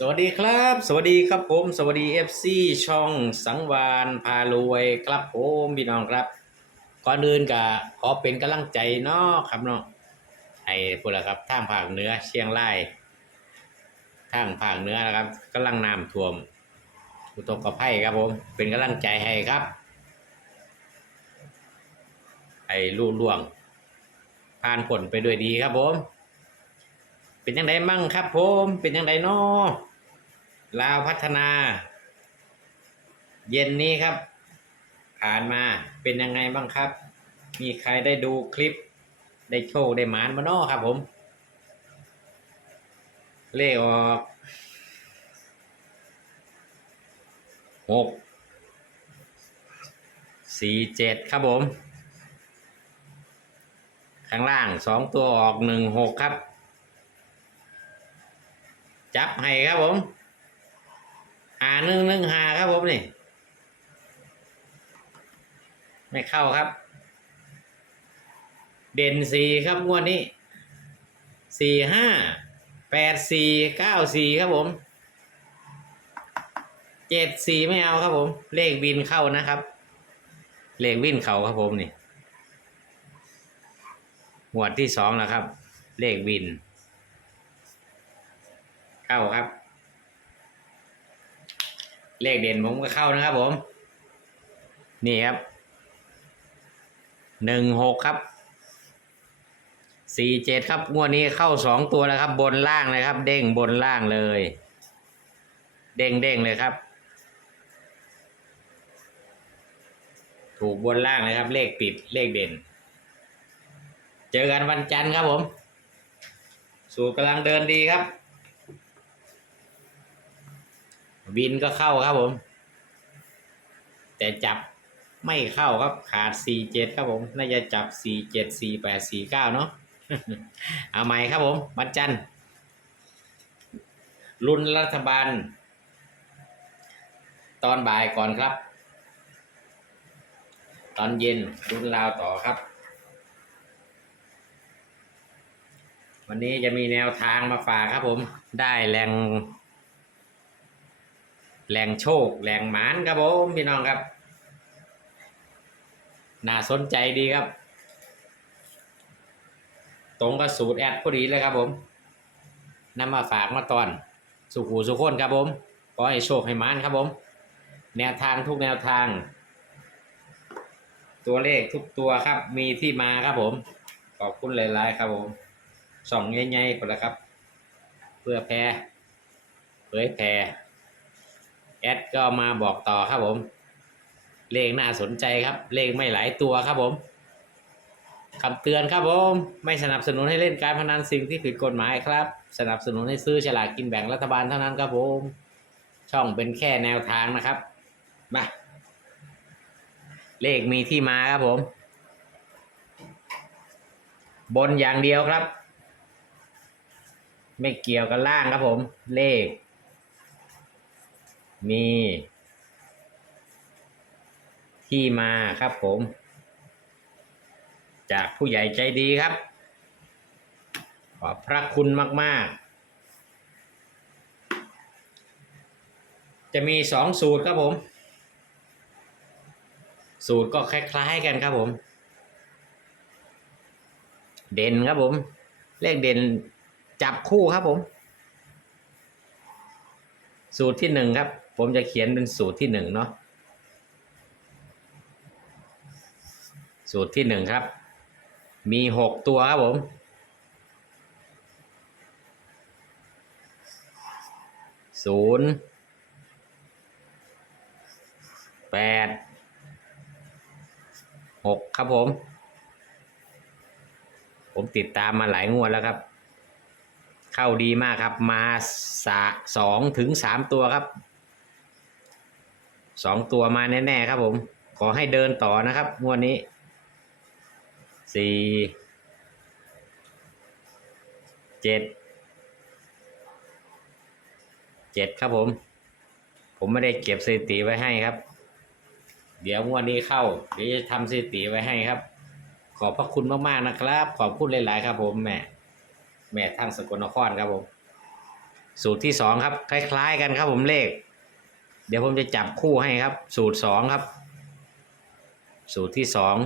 สวัสดีครับ สวัสดีครับผม สวัสดี FC ช่องสังวานพารวยครับผมพี่น้องครับ ก่อนอื่นก็ขอเป็นกำลังใจเนาะครับเนาะให้พวกเราครับทางภาคเหนือเชียงรายทางภาคเหนือนะครับกำลังน้ำท่วมอุทกภัยครับผม เป็นกำลังใจให้ครับให้ลู่ล่วงผ่านผลไปด้วยดีครับผม เป็นยังไงมั่งครับผมเป็นยังไงเนาะลาวพัฒนา เย็นนี้ครับ ผ่านมาเป็นยังไงบ้างครับ มีใครได้ดูคลิป ได้โชคได้หมานมาเนาะครับผม เลขออกหกสี่เจ็ดครับผม ข้างล่างสองตัวออกหนึ่งหกครับ จับให้ครับผมหาหนึ่งหนึ่งหาครับผมนี่ ไม่เข้าครับ เด่นสี่ครับงวดนี้สี่ห้าแปดสี่เก้าสี่ครับผมเจ็ดสี่ไม่เอาครับผม เลขบินเข้านะครับ เลขวินเขาครับผมนี่หมวดที่สองแล้วครับ เลขบิน เข้าครับ เลขเด่นผมก็เข้านะครับผม นี่ครับ หนึ่งหกครับ สี่เจ็ดครับ งวดนี้เข้าสองตัวแล้วครับ บนล่างเลยครับ เด้งบนล่างเลย เด้งเด้งเลยครับ ถูกบนล่างเลยครับ เลขปิดเลขเด่น เจอกันวันจันทร์ครับผม สูตรกำลังเดินดีครับ บินก็เข้าครับผม แต่จับไม่เข้าครับขาดสี่เจ็ดครับผม น่าจะจับสี่เจ็ดสี่แปดสี่เก้าเนาะเอาใหม่ครับผมวันจันรุนรัฐบาล ตอนบ่ายก่อนครับ ตอนเย็นรุนราวต่อครับ วันนี้จะมีแนวทางมาฝากครับผม ได้แรง แหล่งโชคแหล่งหมานครับผมพี่น้องครับ น่าสนใจดีครับ ตรงกับสูตรแอดพอดีเลยครับผมนำมาฝากมาตอน สุขูสุขคนครับผมขอให้โชคให้หมานครับผม แนวทางทุกแนวทาง ตัวเลขทุกตัวครับ มีที่มาครับผม ขอบคุณหลายๆครับผมส่องใหญ่ๆคนละครับ เพื่อแพร่เผยแพร่ แอดก็มาบอกต่อครับผม เลขน่าสนใจครับ เลขไม่หลายตัวครับผมคำเตือนครับผม ไม่สนับสนุนให้เล่นการพนันสิ่งที่ผิดกฎหมายครับ สนับสนุนให้ซื้อฉลากกินแบ่งรัฐบาลเท่านั้นครับผม ช่องเป็นแค่แนวทางนะครับมาเลขมีที่มาครับผม บนอย่างเดียวครับ ไม่เกี่ยวกับล่างครับผม เลข มี ที่มาครับผม จากผู้ใหญ่ใจดีครับ ขอบพระคุณมาก ๆ จะมีสองสูตรครับผม สูตรก็คล้าย ๆ กันครับผม เด่นครับผม เลขเด่นจับคู่ครับผม สูตรที่หนึ่งครับ ผมจะเขียนเป็นสูตรที่หนึ่งเนาะสูตรที่หนึ่งครับ มีหกตัวครับผม ศูนย์แปดหกครับผม ผมติดตามมาหลายงวดแล้วครับ เข้าดีมากครับ มาสองถึงสามตัวครับ สองตัวมาแน่ๆครับผม ขอให้เดินต่อนะครับงวดนี้สี่เจ็ดเจ็ดครับผม ผมไม่ได้เก็บสถิติไว้ให้ครับ เดี๋ยวงวดนี้เข้าเดี๋ยวจะทำสถิติไว้ให้ครับ ขอบพระคุณมากๆนะครับ ขอบคุณหลาย ๆ ครับผมแม่แม่ทางสกลนครครับผม สูตรที่สองครับ คล้าย ๆ กันครับผมเลข เดี๋ยวผมจะจับคู่ให้ครับ สูตรสองครับ สูตรที่สอง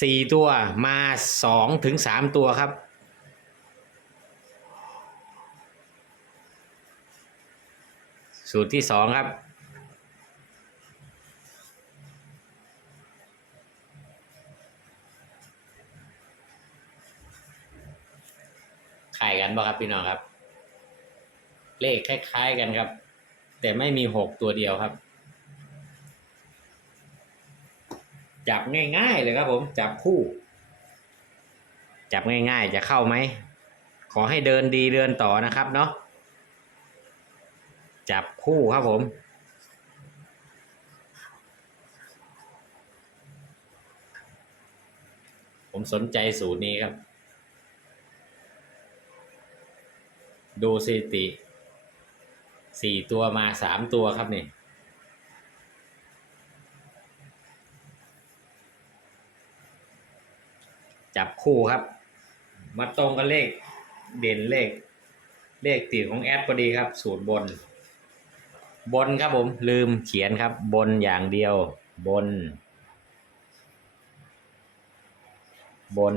สี่ตัวมาสองถึงสามตัวครับ สูตรที่สองครับขายกันบ่ครับพี่น้องครับ เลขคล้าย ๆ กันครับ แต่ไม่มีหกตัวเดียวครับ จับง่ายๆเลยครับผม จับคู่ จับง่ายๆ จะเข้าไหม ขอให้เดินดีเดินต่อนะครับเนาะจับคู่ครับผมผมสนใจสูตรนี้ครับ ดูสถิติ สี่ตัวมาสามตัวครับนี่จับคู่ครับ มาตรงกับเลขเด่นเลข เลขติดของแอดพอดีครับ สูตรบน บนครับผม ลืมเขียนครับ บนอย่างเดียว บน บน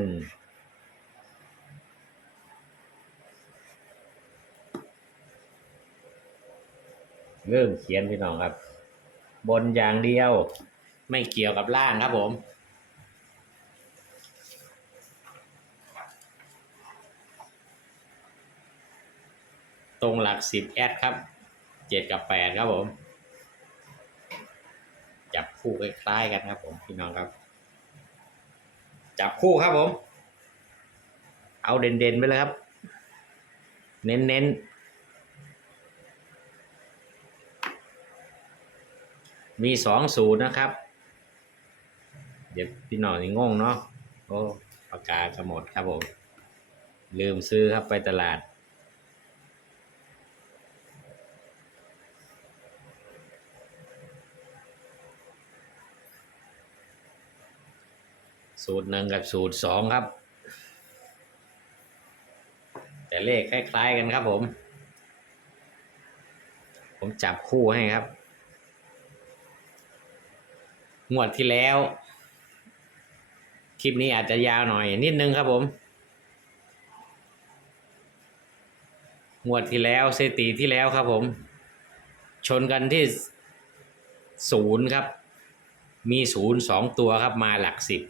เริ่มเขียนพี่น้องครับ บนอย่างเดียว ไม่เกี่ยวกับล่างครับผมตรงหลักสิบแอดครับเจ็ดกับแปดครับผม จับคู่คล้ายๆกันครับผมพี่น้องครับ จับคู่ครับผม เอาเด่นๆไปเลยครับ เน้นๆ มีสองสูตรนะครับ เดี๋ยวพี่หน่อยนี่งงเนาะโอ้ปากกากระหมดครับผม ลืมซื้อครับไปตลาด สูตรหนึ่งกับสูตรสองครับ แต่เลขคล้าย ๆ กันครับผม ผมจับคู่ให้ครับ งวดที่แล้ว คลิปนี้อาจจะยาวหน่อย นิดนึงครับผม งวดที่แล้วสถิติที่แล้วครับผม ชนกันที่ศูนย์ครับ มีศูนย์สองตัวครับมาหลักสิบ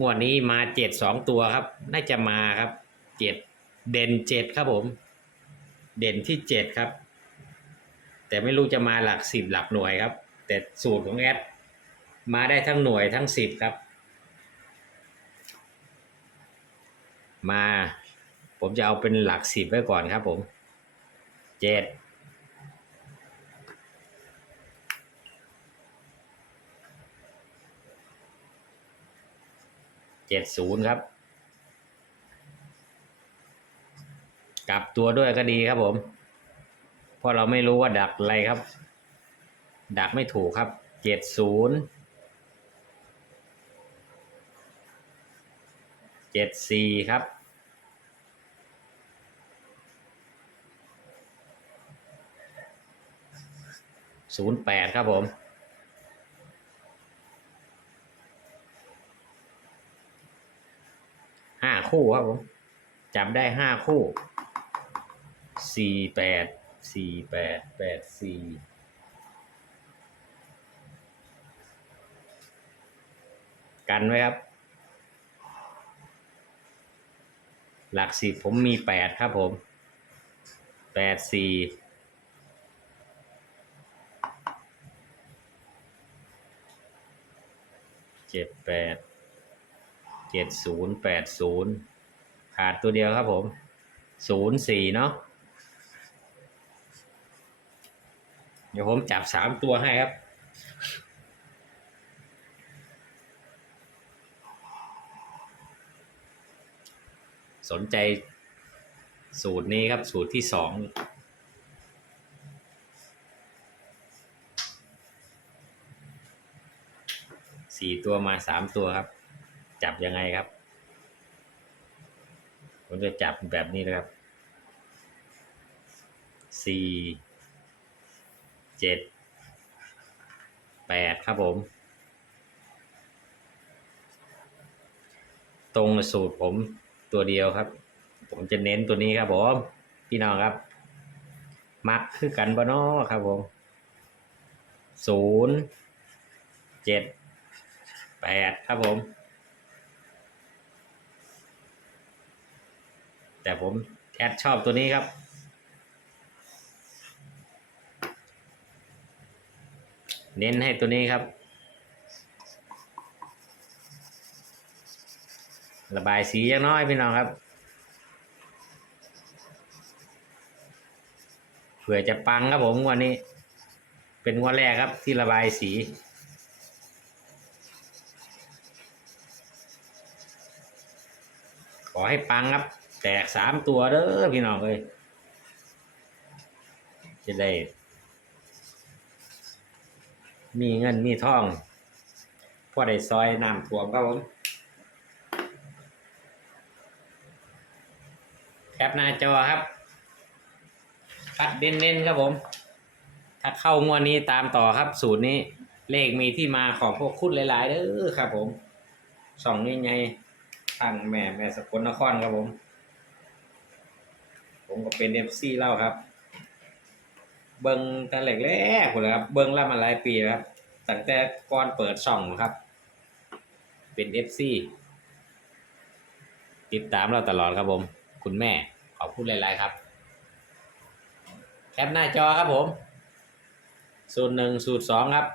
งวดนี้มาเจ็ดสองตัวครับ น่าจะมาครับเจ็ดเด่นเจ็ดครับผม เด่นที่เจ็ดครับ แต่ไม่รู้จะมาหลักสิบหลักหน่วยครับ แต่สูตรของแอด มาได้ทั้งหน่วยทั้งสิบครับ มา ผมจะเอาเป็นหลักสิบไว้ก่อนครับผมเจ็ดเจ็ดศูนย์ครับ กลับตัวด้วยก็ดีครับผม เพราะเราไม่รู้ว่าดักอะไรครับ ดักไม่ถูกครับเจ็ดศูนย์ เจ็ดสี่ครับ ศูนย์แปดครับผม ห้าคู่ครับผม จับได้ห้าคู่ สี่แปด สี่แปด แปดสี่กันไว้ครับ หลักสิบผมมีแปดครับผมแปดสี่เจ็ดแปดเจ็ดศูนย์แปดศูนย์ขาดตัวเดียวครับผมศูนย์สี่เนาะเดี๋ยวผมจับสามตัวให้ครับ สนใจสูตรนี้ครับสูตรที่สองสี่ตัวมาสามตัวครับ จับยังไงครับ ผมจะจับแบบนี้นะครับสี่เจ็ดแปดครับผม ตรงสูตรผม ตัวเดียวครับ ผมจะเน้นตัวนี้ครับผมพี่น้องครับ มักคือกันบ่นอครับผมศูนย์เจ็ดแปดครับผม แต่ผมแอดชอบตัวนี้ครับเน้นให้ตัวนี้ครับ ระบายสียังน้อยพี่น้องครับ เผื่อจะปังครับผมวันนี้ เป็นวันแรกครับที่ระบายสีขอให้ปังครับ แตกสามตัวเด้อพี่น้องเอ้ยจะได้ มีเงินมีทองพอได้ซอยน้ำท่วมครับผม แค ปหน้าจอครับคัดเน้นๆครับผม ถ้าเข้างวดนี้ตามต่อครับ สูตรนี้ เลขมีที่มาของพวกคุณหลายๆเด้อครับผมสองนี่ไงทางแม่แม่สกลนครครับผม ผมก็เป็นเอฟซีเล่าครับ เบิ้งแต่แรกๆผมเลยครับ เบิ้งแล้วมาหลายปีครับตั้งแต่ก่อนเปิดช่องครับ เป็นเอฟซีติดตามเราตลอดครับผม คุณแม่ อบคุณหลายๆครับแคปหน้าจอครับผม สูตรหนึ่งสูตรสองครับ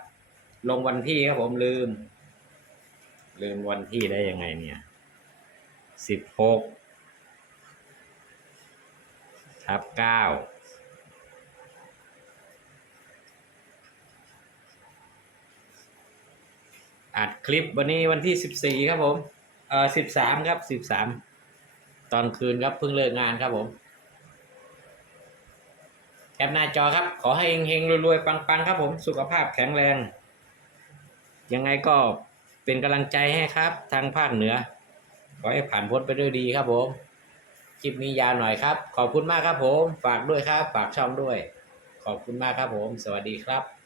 ลงวันที่ครับผมลืม ลืมวันที่ได้ยังไงเนี่ยสิบหกทับเก้าอัดคลิปวันนี้วันที่สิบสี่ครับผม เอ่อสิบสามครับสิบสาม ตอนคืนครับเพิ่งเลิกงานครับผม แคปหน้าจอครับ ขอให้เฮงๆรวยๆปังๆครับผม สุขภาพแข็งแรง ยังไงก็เป็นกำลังใจให้ครับ ทางภาคเหนือ ขอให้ผ่านพ้นไปด้วยดีครับผม คลิปนี้ยาวหน่อยครับ ขอบคุณมากครับผม ฝากด้วยครับ ฝากช่องด้วย ขอบคุณมากครับผม สวัสดีครับ